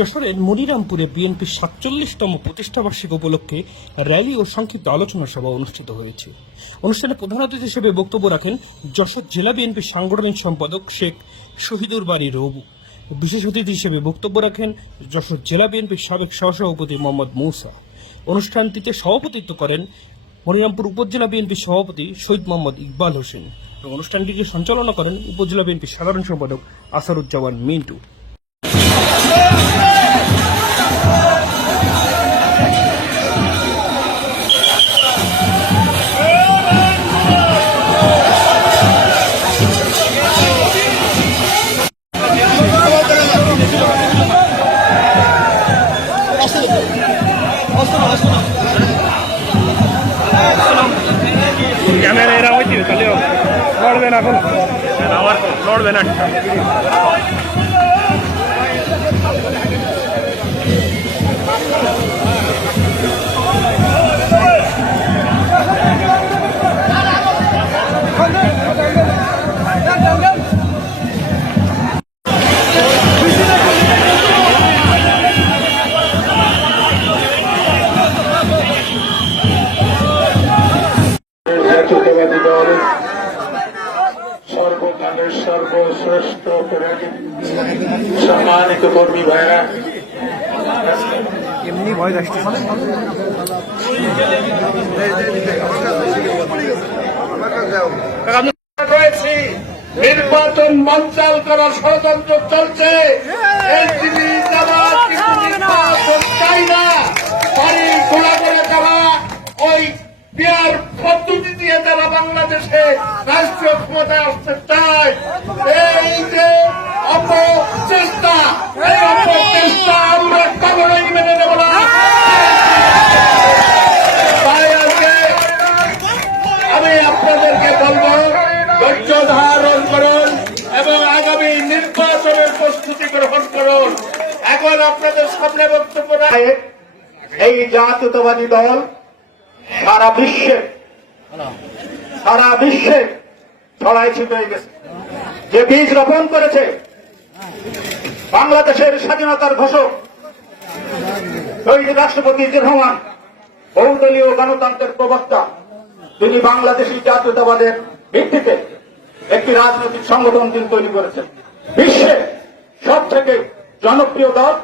যশোরের মনিরামপুরে বিএনপির ৪৭তম প্রতিষ্ঠাবার্ষিকী উপলক্ষে র্যালি ও সংক্ষিপ্ত আলোচনা সভা অনুষ্ঠিত হয়েছে। অনুষ্ঠানে প্রধান অতিথি হিসেবে বক্তব্য রাখেন যশোর জেলা বিএনপির সাংগঠনিক সম্পাদক শেখ শহীদুর বাড়ি রবু। বিশেষ অতিথি হিসেবে বক্তব্য রাখেন যশোর জেলা বিএনপির সাবেক সহসভাপতি মোহাম্মদ মূসা। অনুষ্ঠানটিতে সভাপতিত্ব করেন মনিরামপুর উপজেলা বিএনপির সভাপতি শহীদ মোহাম্মদ ইকবাল হোসেন এবং অনুষ্ঠানটিকে সঞ্চালনা করেন উপজেলা বিএনপির সাধারণ সম্পাদক আসারুজ্জামান মিন্টু। ক্যামেরা এরা হয়েছে তাহলে লড়বে না, এখন আমার লড়বে না। জাতীয়তাবাদী দল সর্বকালের সর্বশ্রেষ্ঠ সম্মানিত কর্মী ভাইরা, এমনি ভয় আসছে। নির্বাচন বানচাল করার ষড়যন্ত্র চলছে। চাই না বাড়ি খোলা করে তারা ওই বিয়ার পদ্ধতি দিয়ে তারা বাংলাদেশে রাষ্ট্রীয় ক্ষমতায় আসতে চায়। এই যে অপচেষ্টা, এই অপচেষ্টা আমরা কখনোই মেনে নেব না। তাই আজকে আমি আপনাদেরকে বলব, ধৈর্য ধারণ করুন এবং আগামী নির্বাচনের প্রস্তুতি গ্রহণ করুন। এখন আপনাদের সামনে বক্তব্য রাখে এই জাতীয়তাবাদী দল সারা বিশ্বে ছড়াই ছিটিয়ে গেছে। যে বীজ রোপণ করেছে বাংলাদেশের স্বাধীনতার ঘোষক শহীদ রাষ্ট্রপতি জিয়াউর রহমান, বহুদলীয় গণতন্ত্রের প্রবক্তা, তিনি বাংলাদেশী জাতীয়তাবাদের ভিত্তিতে একটি রাজনৈতিক সংগঠন তিনি তৈরি করেছেন। বিশ্বে সব থেকে জনপ্রিয় দল